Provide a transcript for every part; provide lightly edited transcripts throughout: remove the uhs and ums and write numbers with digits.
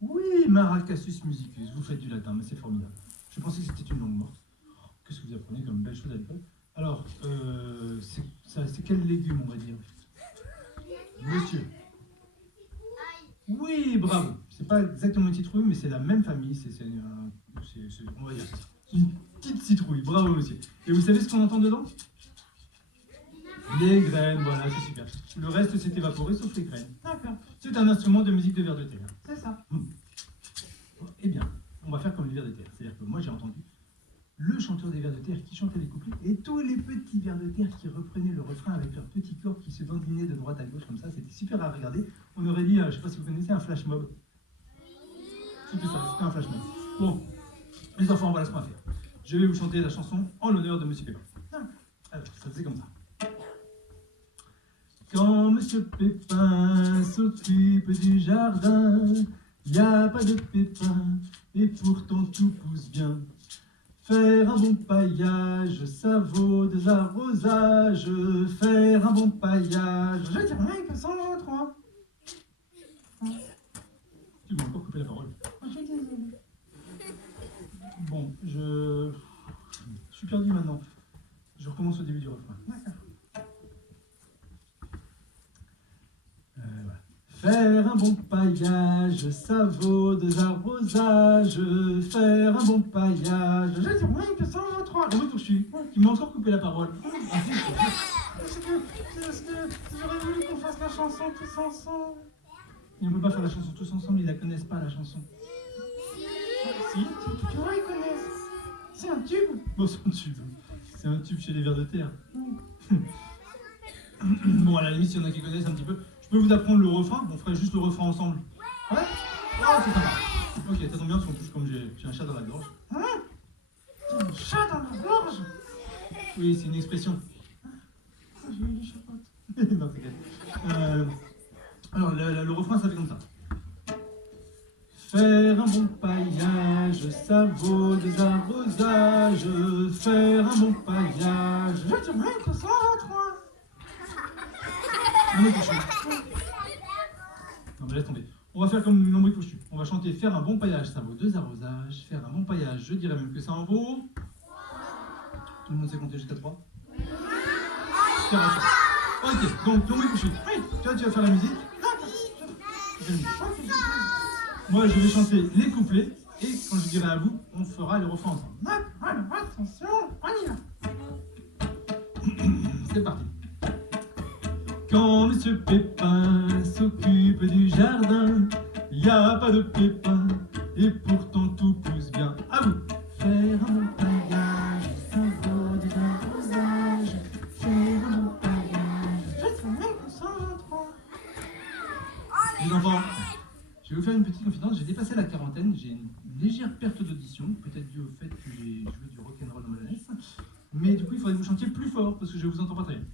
Oui, Maracassus musicus, vous faites du latin, mais c'est formidable. Je pensais que c'était une langue morte. Qu'est-ce que vous apprenez comme belle chose à l'école? Alors, c'est quel légume, on va dire? Monsieur. Oui, bravo. C'est pas exactement une citrouille, mais c'est la même famille. On va dire ça. Une petite citrouille. Bravo, monsieur. Et vous savez ce qu'on entend dedans? Les graines, voilà, c'est super. Le reste s'est évaporé, sauf les graines. D'accord. C'est un instrument de musique de vers de terre. C'est ça. Eh bien, on va faire comme les vers de terre. C'est-à-dire que moi, j'ai entendu le chanteur des vers de terre qui chantait les couplets et tous les petits vers de terre qui reprenaient le refrain avec leurs petits corps qui se dandinaient de droite à gauche comme ça. C'était super à regarder. On aurait dit, je ne sais pas si vous connaissez, un flash mob. C'était ça, c'était un flash mob. Bon, les enfants, voilà ce qu'on va faire. Je vais vous chanter la chanson en l'honneur de Monsieur Pépin. Alors, ça faisait comme ça. Quand Monsieur Pépin s'occupe du jardin, il n'y a pas de pépins et pourtant tout pousse bien. Faire un bon paillage, ça vaut des arrosages. Faire un bon paillage, je dis rien que 103. Tu m'as encore coupé la parole. Je suis désolée. Bon, je suis perdu maintenant. Je recommence au début du refrain. D'accord. Voilà. Faire un bon paillage, ça vaut des arrosages. Faire un bon paillage, je dis rien que 103. Oui, je suis. Tu m'as encore coupé la parole. Parce que j'aurais voulu qu'on fasse la chanson tous ensemble. Et on ne peut pas faire la chanson tous ensemble, ils la connaissent pas la chanson. Si, tu vois, ils connaissent. C'est un tube. Bon, c'est un tube. C'est un tube chez les vers de terre. Bon, à la limite, s'il y en a qui connaissent un petit peu, je peux vous apprendre le refrain. On ferait juste le refrain ensemble. Ouais. Ah, c'est sympa. Ok, ça tombe bien, parce qu'en plus, comme j'ai un chat dans la gorge. Hein? T'as un chat dans la gorge? Oui, c'est une expression. J'ai eu les chapottes. Non, t'inquiète. Alors, le refrain, ça fait comme ça. Faire un bon paillage, ça vaut des arrosages. Faire un bon paillage, je dis rien que ça, 3. On est couché. Non, mais laisse tomber. On va faire comme l'ombre couchu. On va chanter faire un bon paillage, ça vaut 2 arrosages. Faire un bon paillage, je dirais même que ça en vaut. Tout le monde sait compter jusqu'à 3. Faire un ça. Ok, donc l'ombre couchu. Oui, toi, tu vas faire la musique. Moi, je vais chanter les couplets, et quand je dirai à vous, on fera les refrains ensemble. Voilà, attention, on y va. C'est parti. Quand Monsieur Pépin s'occupe du jardin, il n'y a pas de pépins, et pourtant tout pousse bien. À vous. Faire un bon paillage, ça vaut des arrosages. Faire un bon paillage, je sais même que ça va trop. Les enfants, je vais vous faire une petite confidence, j'ai dépassé la quarantaine, j'ai une légère perte d'audition, peut-être dû au fait que j'ai joué du rock'n'roll dans ma jeunesse, mais du coup il faudrait que vous chantiez plus fort parce que je vous entends pas très bien.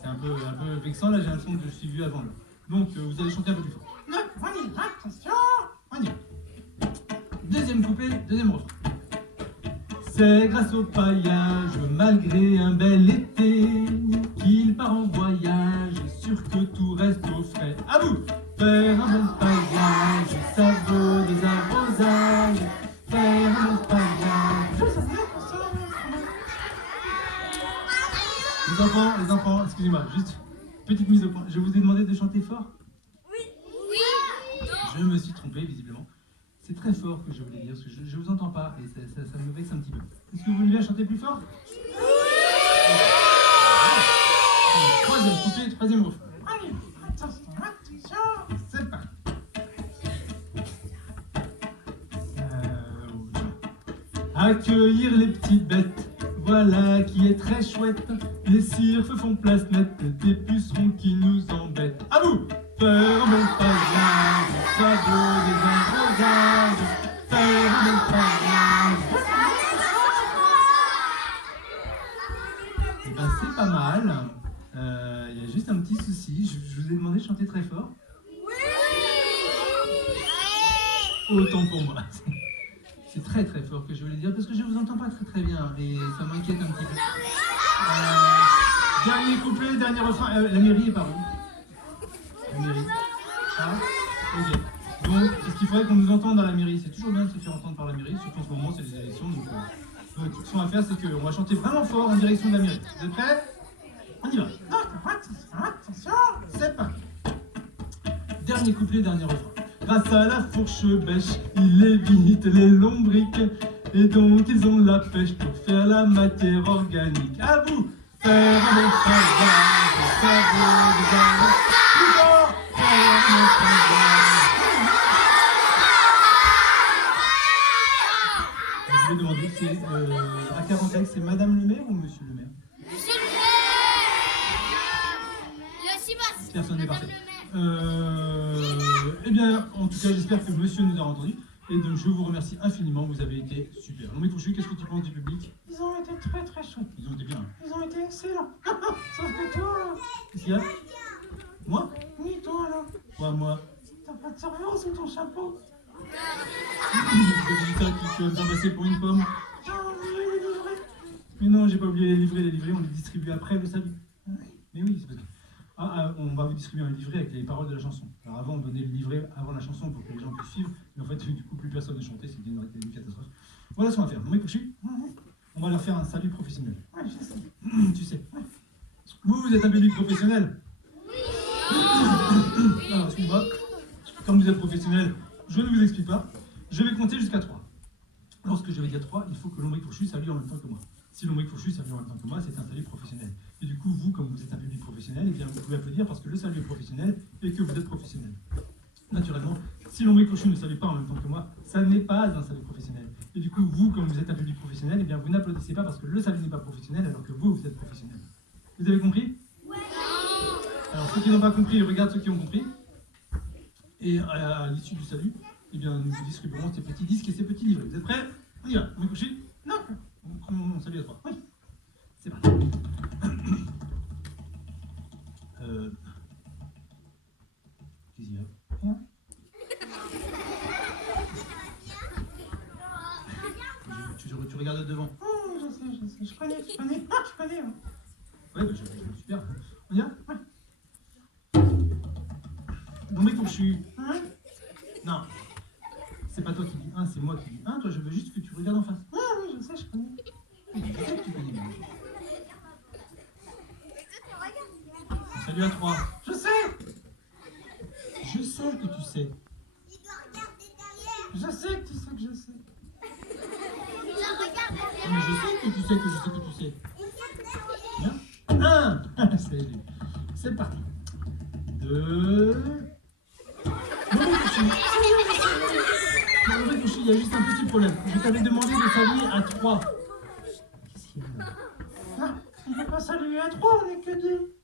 C'est un peu vexant, là j'ai l'impression que je suis vu avant. Là. Donc vous allez chanter un peu plus fort. Non, on y va, attention, on y va. Deuxième couplet, deuxième refrain. C'est grâce au paillage, malgré un bel été, qu'il part en voyage, sûr que tout reste au frais. À vous! Faire un bon paillage, ça vaut des arrosages. Faire un bon paillage. Les enfants, excusez-moi, juste petite mise au point. Je vous ai demandé de chanter fort? Oui. Je me suis trompé, visiblement. C'est très fort que je voulais dire, parce que je vous entends pas, et ça me vexe un petit peu. Est-ce que vous voulez bien chanter plus fort? Oui. Troisième couplet, troisième refrain. Allez, attention, c'est parti. Accueillir les petites bêtes, voilà qui est très chouette. Les cirques font place nette, des pucerons qui nous embêtent. À vous! Faire un bon paillage, ça vaut des arrosages. Faire un bon paillage. Eh ben, c'est pas mal. Il y a juste un petit souci. Je vous ai demandé de chanter très fort. Oui. Autant pour moi. C'est très très fort que je voulais dire parce que je vous entends pas très bien et ça m'inquiète un petit peu. Dernier couplet, dernier refrain. La mairie est par où? La mairie. Ah, ok. Donc, est-ce qu'il faudrait qu'on nous entende à la mairie? C'est toujours bien de se faire entendre par la mairie, surtout en ce moment, c'est les élections. Donc, ce qu'on va faire, c'est qu'on va chanter vraiment fort en direction de la mairie. Vous êtes prêts? On y va. Attention, c'est parti. Dernier couplet, dernier refrain. Grâce à la fourche bêche, il évite les lombriques. Et donc ils ont la pêche pour faire la matière organique. À vous, faire le travail, faire le travail. Plus fort, faire le travail. Je vais demander, c'est à Carentex, c'est Madame le maire ou Monsieur le maire? Monsieur le maire. Le Sibas. Personne n'est parfait. Eh bien, en tout cas, j'espère que monsieur nous a entendus. Et donc, je vous remercie infiniment. Vous avez été super. Non, mais Fouchu, qu'est-ce que tu penses du public? Ils ont été très très chouettes. Ils ont été bien. Ils ont été excellents. Sauf que toi, Qu'est-ce qu'il y a? Moi? oui, toi là, Quoi, moi? t'as pas de cerveau sous ton chapeau. Tu vas me faire passer pour une pomme. T'as oublié les livrets. Mais non, j'ai pas oublié les livrets. Les livrets, on les distribue après le salut. Mais oui, c'est parce que... on va vous distribuer un livret avec les paroles de la chanson. Alors avant, on donnait le livret avant la chanson pour que les gens puissent suivre. Mais en fait, du coup, plus personne ne chantait. C'était une catastrophe. Voilà ce qu'on va faire. Non, mais Fouchu, on va leur faire un salut professionnel. Ouais, je sais. Tu sais. Vous êtes un public professionnel? Alors, excuse-moi. Comme vous êtes professionnel, je ne vous explique pas. Je vais compter jusqu'à 3. Lorsque je vais dire 3, il faut que l'ombrique fourchu salue en même temps que moi. Si l'ombrique fourchu salue en même temps que moi, c'est un salut professionnel. Et du coup, vous, comme vous êtes un public professionnel, eh bien, vous pouvez applaudir parce que le salut est professionnel et que vous êtes professionnel. Naturellement, si l'ombrique fourchu ne salue pas en même temps que moi, ça n'est pas un salut professionnel. Et du coup, vous, comme vous êtes un public professionnel, eh bien, vous n'applaudissez pas parce que le salut n'est pas professionnel alors que vous, vous êtes professionnel. Vous avez compris? Oui. Alors, ceux qui n'ont pas compris, regardent ceux qui ont compris. Et à l'issue du salut, eh bien, nous vous distribuerons ces petits disques et ces petits livrets. Vous êtes prêts? On y va. On est couché? Non. On salue à 3. Oui. C'est parti. Qu'est-ce qu'il y a? Rien. Tu regardes devant. Je sais. Je connais. Hein. Ouais, bah, super. On y va? Ouais. Bon, mais quand je suis... Hein? Non. C'est pas toi qui dis 1, c'est moi qui dis 1. Toi, je veux juste que tu regardes en face. Oui, je sais, je connais. Je sais que tu connais bien. Salut à 3. Je sais Je sais que tu sais. Je sais que tu sais que je sais. Mais je sais que tu sais que je sais que tu sais. Bien. 1. C'est parti. 2. Non, il y a juste un petit problème. Je t'avais demandé de saluer à 3. Qu'est-ce qu'il y a là? Ah, on ne peut pas saluer à 3, on n'est que 2.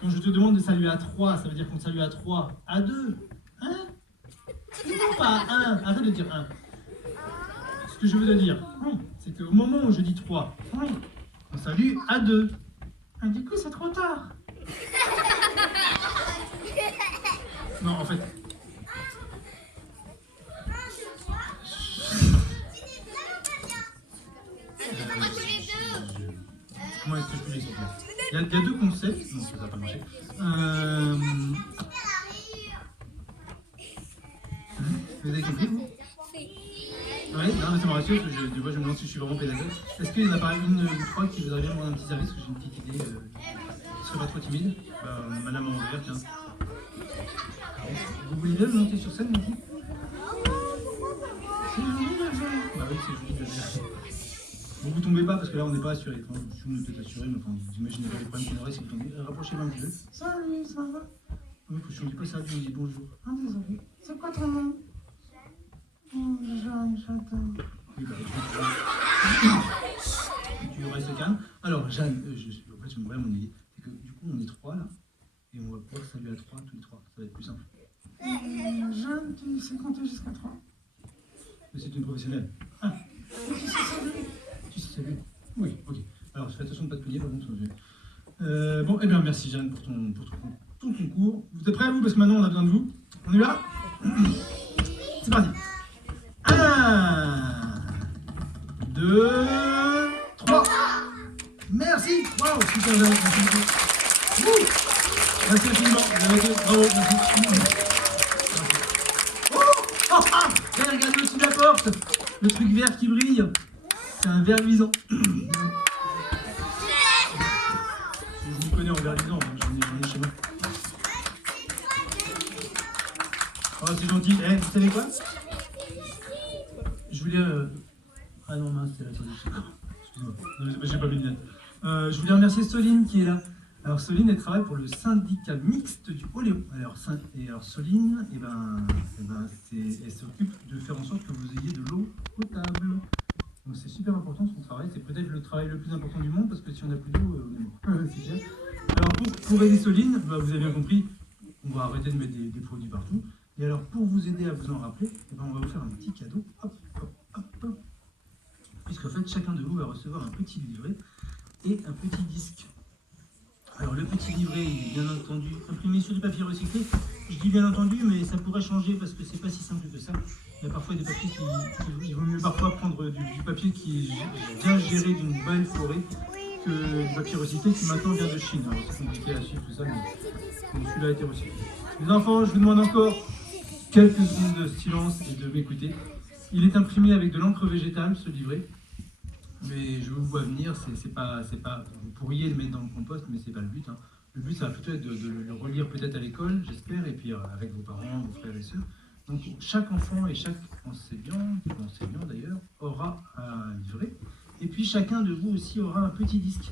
Quand je te demande de saluer à 3, ça veut dire qu'on salue à 3, à 2. Hein? Non, pas à 1. Arrête de dire 1. Ce que je veux te dire, c'est qu'au moment où je dis 3, on salue à 2. Ah, du coup, c'est trop tard. Non, en fait... Comment est-ce que je peux l'expliquer? Il y a 2 concepts. Non, ça va pas marcher. Vous avez compris, vous? Oui, non, mais ça me rassure, parce que je me demande si je suis vraiment pédagogue. Est-ce qu'il y en a pas une ou 3 qui voudraient bien me rendre un petit service, que j'ai une petite idée qui serait pas trop timide? Madame Anvers, tiens. Vous voulez bien monter sur scène, Niki? C'est joli le jeu. Bah oui, c'est joli de le faire. Bon, vous tombez pas parce que là on n'est pas assuré. Enfin, si on est peut-être assuré, mais enfin, vous imaginez les problèmes qu'on aurait si vous tombez. Rapprochez-vous un petit peu. Salut, ça va? Oui, faut que on dit pas salut, on dit bonjour. Ah, désolé. C'est quoi ton nom? Jeanne, j'attends. Oui, bah, tu restes calme. Alors, Jeanne, en fait, je me vois mon idée. C'est que du coup, on est 3 là. Et on va pouvoir saluer à 3, tous les 3. Ça va être plus simple. Jeanne, tu sais compter jusqu'à 3? Mais c'est une professionnelle. Ah, Tu sais saluer? tu sais saluer? Oui, ok. Alors, fais attention de ne pas te plier, par contre. Bon, eh bien, merci Jeanne pour ton concours. Vous êtes prêts, vous? Parce que maintenant, on a besoin de vous. On y va? C'est parti. 1, 2, 3. Merci. Waouh, super Jeanne. Merci beaucoup. Merci infiniment. Vous avez été... Bravo, merci. Oh, regardez au-dessus de la porte. Le truc vert qui brille. C'est un ver luisant. Je vous connais en ver luisant, j'en ai chez moi. Oh, c'est gentil. Eh, vous savez quoi? Je voulais... Ah non, mince, c'est la traduction. Excusez-moi, j'ai pas mes lunettes. Je voulais remercier Soline qui est là. Alors Soline, elle travaille pour le syndicat mixte du Oléo. Alors Soline, elle s'occupe de faire en sorte que vous ayez de l'eau potable. Donc c'est super important son travail. C'est peut-être le travail le plus important du monde parce que si on n'a plus d'eau, on est mort. C'est clair. Alors pour aider Soline, vous avez bien compris, on va arrêter de mettre des produits partout. Et alors pour vous aider à vous en rappeler, on va vous faire un petit cadeau. Hop, hop, hop, hop. Puisqu'en fait, chacun de vous va recevoir un petit livret et un petit disque. Alors le petit livret, il est bien entendu imprimé sur du papier recyclé. Je dis bien entendu, mais ça pourrait changer parce que c'est pas si simple que ça. Il y a parfois des papiers il vaut mieux parfois prendre du papier qui est bien géré d'une belle forêt que du papier recyclé qui maintenant vient de Chine. Alors c'est compliqué à suivre tout ça, mais celui-là a été recyclé. Les enfants, je vous demande encore quelques secondes de silence et de m'écouter. Il est imprimé avec de l'encre végétale, ce livret. Mais je vous vois venir, c'est pas, vous pourriez le mettre dans le compost, mais c'est pas le but. Hein. Le but, ça va plutôt être de le relire peut-être à l'école, j'espère, et puis avec vos parents, vos frères et sœurs. Donc chaque enfant et chaque enseignant d'ailleurs, aura un livret. Et puis chacun de vous aussi aura un petit disque.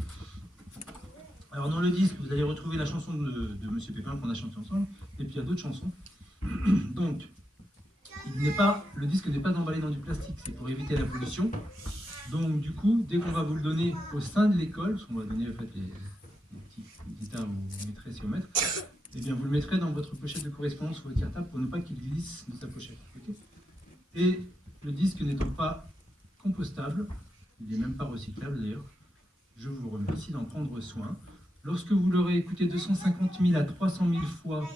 Alors dans le disque, vous allez retrouver la chanson de Monsieur Pépin qu'on a chantée ensemble, et puis il y a d'autres chansons. Donc, le disque n'est pas emballé dans du plastique, c'est pour éviter la pollution. Donc du coup, dès qu'on va vous le donner au sein de l'école, parce qu'on va donner en fait les petits tas aux maîtresses et aux maîtres, eh bien vous le mettrez dans votre pochette de correspondance ou votre cartable pour ne pas qu'il glisse de sa pochette. Okay, et le disque n'étant pas compostable, il n'est même pas recyclable d'ailleurs, je vous remercie d'en prendre soin. Lorsque vous l'aurez écouté 250 000 à 300 000 fois,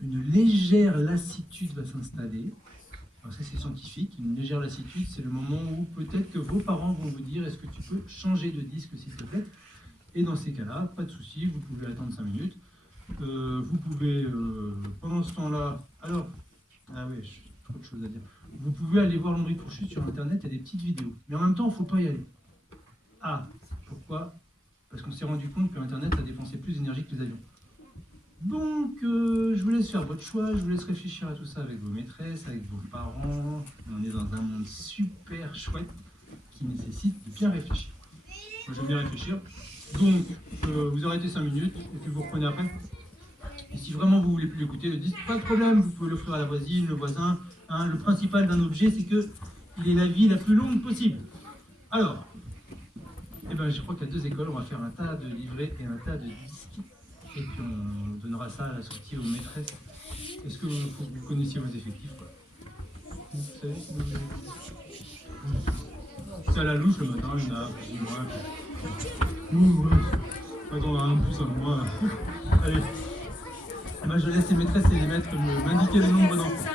une légère lassitude va s'installer. Alors ça c'est scientifique, une légère lassitude, c'est le moment où peut-être que vos parents vont vous dire est-ce que tu peux changer de disque s'il te plaît. Et dans ces cas-là, pas de souci, vous pouvez attendre 5 minutes. Vous pouvez, pendant ce temps-là, alors, ah oui, j'ai trop de choses à dire. Vous pouvez aller voir Lambris pour Chute sur internet, il y a des petites vidéos. Mais en même temps, il ne faut pas y aller. Ah, pourquoi? Parce qu'on s'est rendu compte que internet a dépensé plus d'énergie que les avions. Donc, je vous laisse faire votre choix, je vous laisse réfléchir à tout ça avec vos maîtresses, avec vos parents. On est dans un monde super chouette qui nécessite de bien réfléchir. Moi, j'aime bien réfléchir. Donc, vous arrêtez 5 minutes et puis vous reprenez après. Et si vraiment vous voulez plus l'écouter, le disque, pas de problème, vous pouvez l'offrir à la voisine, le voisin. Hein, le principal d'un objet, c'est qu'il ait la vie la plus longue possible. Alors, eh ben, je crois qu'à 2 écoles, on va faire un tas de livrets et un tas de disques. Et puis on donnera ça à la sortie aux maîtresses. Est-ce que vous connaissiez vos effectifs quoi? Vous savez si vous... C'est à la louche le matin, il y en a plus ou moins. Quand on a un plus, un moins. Allez. Eh ben, je laisse les maîtresses et les maîtres m'indiquer le nombre d'enfants.